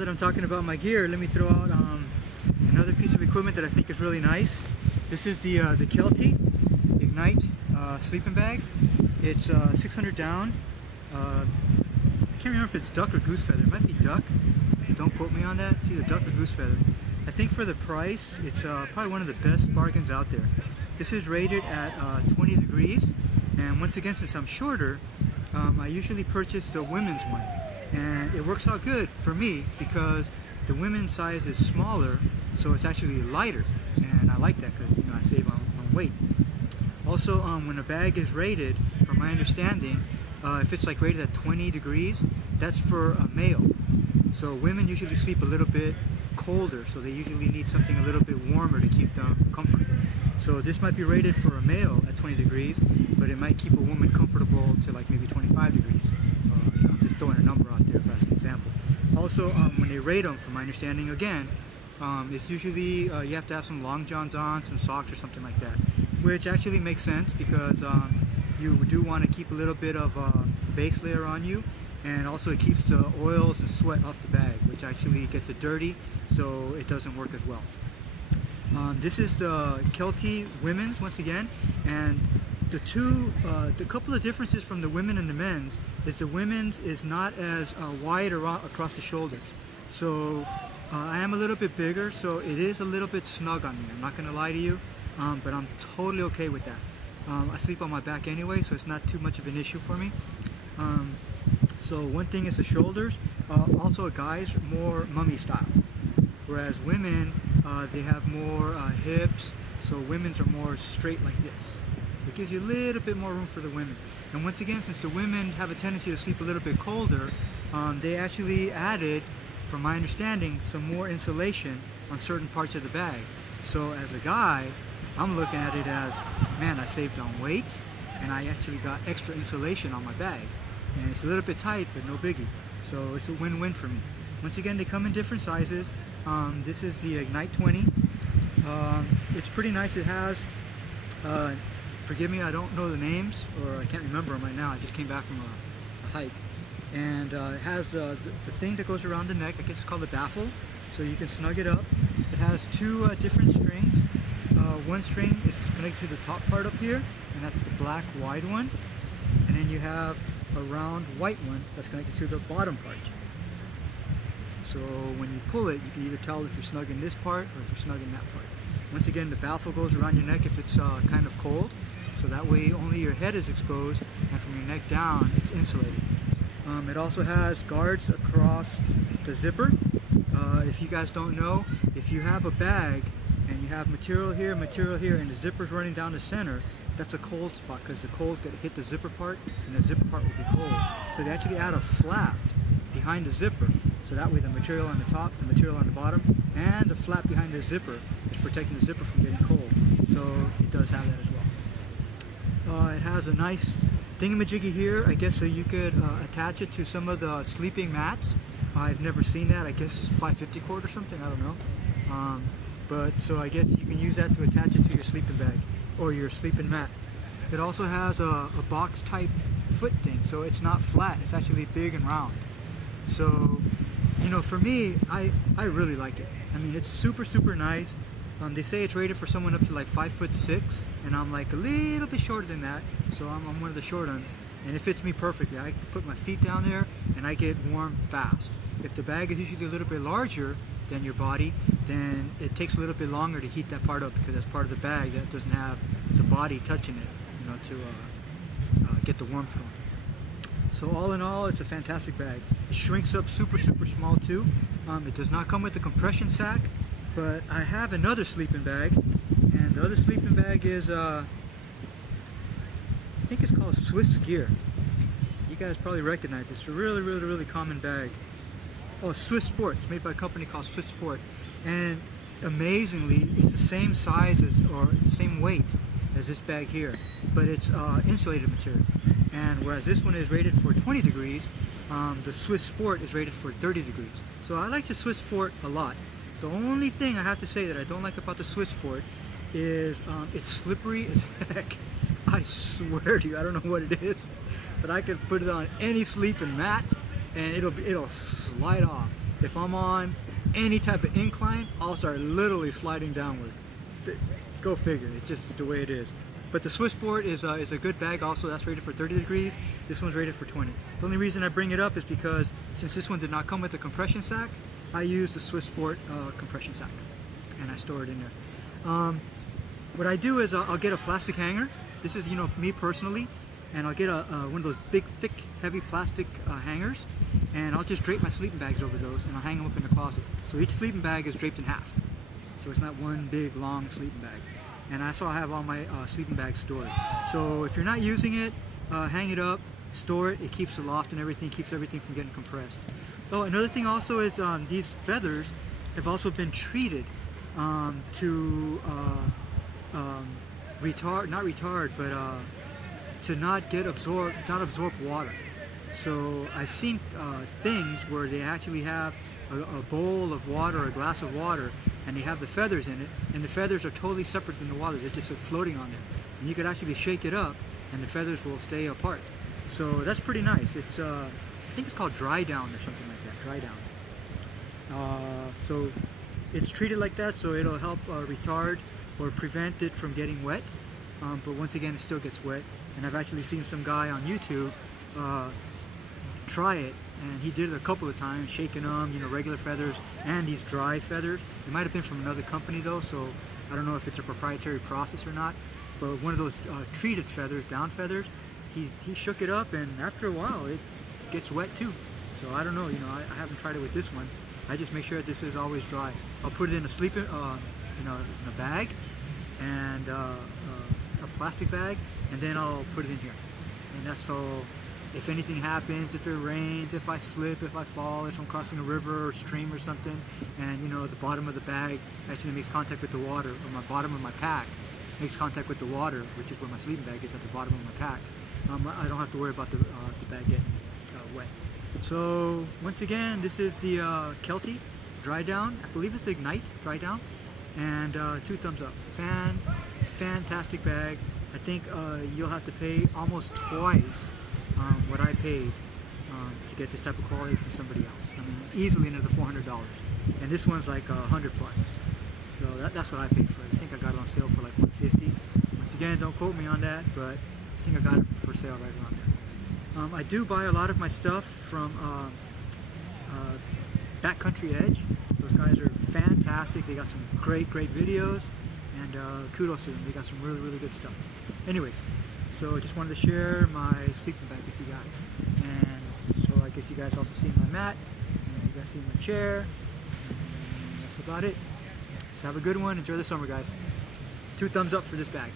that I'm talking about my gear, let me throw out another piece of equipment that I think is really nice. This is the Kelty Ignite sleeping bag. It's 600 down. I can't remember if it's duck or goose feather. It might be duck. Don't quote me on that. It's either duck or goose feather. I think for the price, it's probably one of the best bargains out there. This is rated at 20 degrees, and once again, since I'm shorter, I usually purchase the women's one, and it works out good for me because the women's size is smaller, so it's actually lighter, and I like that because I save on weight. Also, when a bag is rated, from my understanding, if it's like rated at 20 degrees, that's for a male. So women usually sleep a little bit colder, so they usually need something a little bit warmer to keep them comfortable. So this might be rated for a male at 20 degrees, but it might keep a woman comfortable to like maybe 25 degrees. I'm just throwing a number out there as an example. Also, when they rate them, from my understanding again, it's usually you have to have some long johns on, some socks or something like that, which actually makes sense because you do want to keep a little bit of base layer on you, and also it keeps the oils and sweat off the bag, which actually gets it dirty, so it doesn't work as well. This is the Kelty women's once again, and the couple of differences from the women and the men's is the women's is not as wide across the shoulders. So I am a little bit bigger, so it is a little bit snug on me. I'm not going to lie to you, but I'm totally okay with that. I sleep on my back anyway, so it's not too much of an issue for me. So one thing is the shoulders. Also, guys more mummy style, whereas women they have more hips, so women's are more straight like this. So it gives you a little bit more room for the women. And once again, since the women have a tendency to sleep a little bit colder, they actually added, from my understanding, some more insulation on certain parts of the bag. So as a guy, I'm looking at it as, man, I saved on weight, and I actually got extra insulation on my bag. And it's a little bit tight, but no biggie. So it's a win-win for me. Once again, they come in different sizes. This is the Ignite 20. It's pretty nice. It has, forgive me, I don't know the names, or I can't remember them right now. I just came back from a hike. And it has the thing that goes around the neck. I guess it's called a baffle, so you can snug it up. It has two different strings. One string is connected to the top part up here, and that's the black wide one. And then you have a round white one that's connected to the bottom part. So when you pull it, you can either tell if you're snug in this part or if you're snug in that part. Once again, the baffle goes around your neck if it's kind of cold, so that way only your head is exposed, and from your neck down, it's insulated. It also has guards across the zipper. If you guys don't know, if you have a bag and you have material here, and the zipper's running down the center, that's a cold spot because the cold could hit the zipper part, and the zipper part will be cold. So they actually add a flap behind the zipper, so that way the material on the top, the material on the bottom, and the flap behind the zipper is protecting the zipper from getting cold. So it does have that as well. It has a nice thingamajiggy here, I guess, so you could attach it to some of the sleeping mats. I've never seen that. I guess 550 cord or something, I don't know. But so I guess you can use that to attach it to your sleeping bag or your sleeping mat. It also has a box type foot thing, so it's not flat, it's actually big and round. So, for me, I really like it. I mean, it's super nice. They say it's rated for someone up to like 5'6", and I'm like a little bit shorter than that, so I'm one of the short ones, and it fits me perfectly. I can put my feet down there and I get warm fast. If the bag is usually a little bit larger than your body, then it takes a little bit longer to heat that part up because that's part of the bag that doesn't have the body touching it, to get the warmth going. So all in all, it's a fantastic bag. It shrinks up super small too. It does not come with the compression sack, but I have another sleeping bag, and the other sleeping bag is, I think it's called Swiss Gear. You guys probably recognize it. It's a really common bag. Oh, Swiss Sport. It's made by a company called Swiss Sport, and amazingly, it's the same size or the same weight as this bag here, but it's insulated material. And whereas this one is rated for 20 degrees, the Swiss Sport is rated for 30 degrees. So I like the Swiss Sport a lot. The only thing I have to say that I don't like about the Swiss Sport is it's slippery as heck. I swear to you, I don't know what it is, but I could put it on any sleeping mat and it'll slide off. if I'm on any type of incline, I'll start literally sliding downward. Go figure, it's just the way it is. But the Swissport is a good bag also. That's rated for 30 degrees. This one's rated for 20. The only reason I bring it up is because since this one did not come with a compression sack, I use the Swissport compression sack, and I store it in there. What I do is I'll get a plastic hanger. This is, you know, me personally, and I'll get one of those big, thick, heavy plastic hangers, and I'll just drape my sleeping bags over those, and I'll hang them up in the closet. So each sleeping bag is draped in half. So it's not one big, long sleeping bag. And that's how I have all my sleeping bags stored. So if you're not using it, hang it up, store it. It keeps the loft and everything, keeps everything from getting compressed. Oh, another thing also is these feathers have also been treated to to not absorb water. So I've seen things where they actually have a bowl of water, a glass of water, and they have the feathers in it, and the feathers are totally separate from the water. They're just floating on there. And you could actually shake it up, and the feathers will stay apart. So that's pretty nice. It's I think it's called DriDown or something like that. DriDown. So it's treated like that, so it'll help retard or prevent it from getting wet. But once again, it still gets wet. And I've actually seen some guy on YouTube try it, and he did it a couple of times, shaking them, you know, regular feathers and these dry feathers. It might have been from another company though, so I don't know if it's a proprietary process or not. But one of those treated feathers, down feathers, he shook it up, and after a while it gets wet too. So I don't know, you know, I haven't tried it with this one. I just make sure that this is always dry. I'll put it in a sleeping, in a bag, and a plastic bag, and then I'll put it in here. And that's so if anything happens, if it rains, if I slip, if I fall, if I'm crossing a river or stream or something, and you know the bottom of the bag actually makes contact with the water, or my bottom of my pack makes contact with the water, which is where my sleeping bag is, at the bottom of my pack, I don't have to worry about the bag getting wet. So once again, this is the Kelty DriDown. I believe it's Ignite DriDown, and 2 thumbs up. Fantastic bag. I think you'll have to pay almost twice what I paid to get this type of quality from somebody else. I mean, easily another $400, and this one's like 100 plus. So that's what I paid for it. I think I got it on sale for like $150. Once again, don't quote me on that, but I think I got it for sale right around there. I do buy a lot of my stuff from Backcountry Edge. Those guys are fantastic. They got some great videos, and kudos to them. They got some really good stuff. Anyways, so I just wanted to share my sleeping bag with you guys. And so I guess you guys also see my mat, and you guys see my chair, and that's about it. So have a good one. Enjoy the summer, guys. 2 thumbs up for this bag.